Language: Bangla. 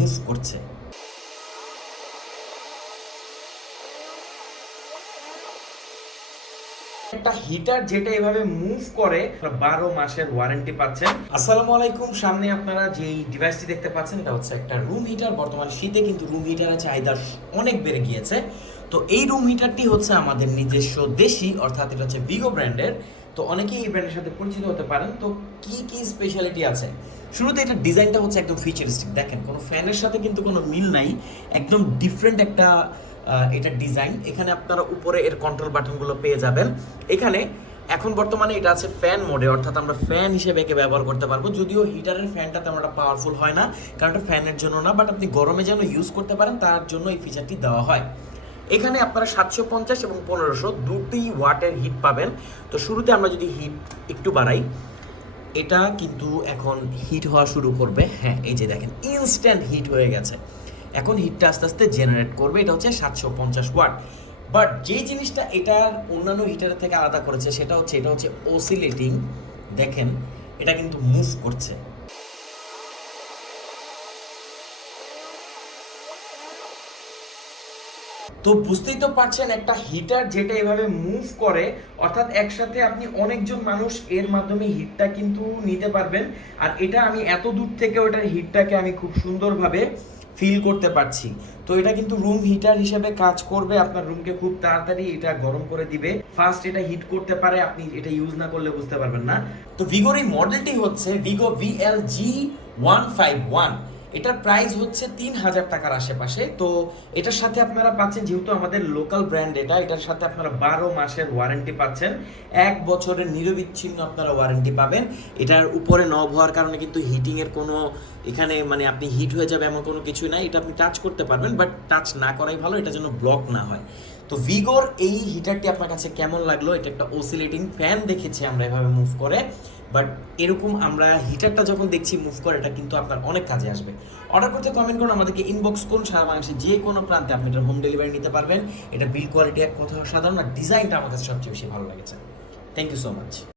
মুভ করছে। একটা হিটার যেটা এভাবে মুভ করে 12 মাসের ওয়ারেন্টি পাচ্ছেন। আসসালামু আলাইকুম, সামনে আপনারা যে ডিভাইসটি দেখতে পাচ্ছেন এটা হচ্ছে একটা রুম হিটার। বর্তমানে শীতে কিন্তু রুম হিটারের চাহিদা অনেক বেড়ে গিয়েছে। তো এই রুম হিটারটি হচ্ছে আমাদের নিজস্ব দেশি, অর্থাৎ এটা হচ্ছে ভিগো ব্র্যান্ডের। তো অনেকেই এই ব্র্যান্ডের সাথে পরিচিত হতে পারেন। তো কি কি স্পেশালিটি আছে? শুরুতে এটা ডিজাইনটা হচ্ছে একদম ফিচারিস্টিক। দেখেন, কোনো ফ্যানের সাথে কিন্তু কোনো মিল নাই, একদম ডিফারেন্ট একটা এটা ডিজাইন। এখানে আপনারা উপরে এর কন্ট্রোল বাটনগুলো পেয়ে যাবেন। এখানে এখন বর্তমানে এটা আছে ফ্যান মোডে, অর্থাৎ আমরা ফ্যান হিসেবে একে ব্যবহার করতে পারবো। যদিও হিটারের ফ্যানটা তেমন একটা পাওয়ারফুল হয় না, কারণ এটা ফ্যানের জন্য না, বাট আপনি গরমে যেন ইউজ করতে পারেন তার জন্য এই ফিচারটি দেওয়া হয়। এখানে আপনারা 750 এবং 1500 দুটি ওয়াটের হিট পাবেন। তো শুরুতে আমরা যদি হিট একটু বাড়াই, এটা কিন্তু এখন হিট হওয়া শুরু করবে। হ্যাঁ, এই যে দেখেন ইনস্ট্যান্ট হিট হয়ে গেছে। এখন হিটটা আস্তে আস্তে জেনারেট করবে। এটা হচ্ছে 750 ওয়াট। বাট যে জিনিসটা এটার অন্যান্য হিটারের থেকে আলাদা করেছে সেটা হচ্ছে এটা হচ্ছে অসিলেটিং। দেখেন, এটা কিন্তু মুভ করছে। তো বুঝতেই তো পারছেন, একটা হিটার যেটা এভাবে মুভ করে, অর্থাৎ একসাথে আপনি অনেকজন মানুষ এর মাধ্যমে হিটটা কিন্তু নিতে পারবেন। আর এটা আমি এত দূর থেকে ওটার হিটটাকে আমি খুব সুন্দরভাবে ফিল করতে পারছি। তো এটা কিন্তু রুম হিটার হিসেবে কাজ করবে, আপনার রুমকে খুব তাড়াতাড়ি এটা গরম করে দিবে। ফার্স্ট এটা হিট করতে পারে, আপনি এটা ইউজ না করলে বুঝতে পারবেন না। তো ভিগোর এই মডেলটি হচ্ছে ভিগো VLG151। এটার প্রাইস হচ্ছে 3000 টাকার আশেপাশে। তো এটার সাথে আপনারা পাচ্ছেন, যেহেতু আমাদের লোকাল ব্র্যান্ড এটার সাথে আপনারা 12 মাসের ওয়ারেন্টি পাচ্ছেন। 1 বছরের নিরবিচ্ছিন্ন আপনারা ওয়ারেন্টি পাবেন। এটার উপরে নব হওয়ার কারণে কিন্তু হিটিংয়ের কোনো এখানে মানে আপনি হিট হয়ে যাবে এমন কোনো কিছুই নাই। এটা আপনি টাচ করতে পারবেন, বাট টাচ না করাই ভালো, এটা যেন ব্লক না হয়। তো ভিগোর এই হিটারটি আপনার কাছে কেমন লাগলো? এটা একটা অসিলেটিং ফ্যান দেখেছি আমরা এভাবে মুভ করে, বাট এরকম আমরা হিটারটা যখন দেখছি মুভ করে, এটা কিন্তু আপনার অনেক কাজে আসবে। অর্ডার করতে কমেন্ট করুন, আমাদেরকে ইনবক্স করুন। সারা বাংলাদেশে যে কোনো প্রান্তে আপনি এটা হোম ডেলিভারি নিতে পারবেন। এটা বিল কোয়ালিটি এক কথা সাধারণ, আর ডিজাইনটা আমার কাছে সবচেয়ে বেশি ভালো লেগেছে। Thank you so much.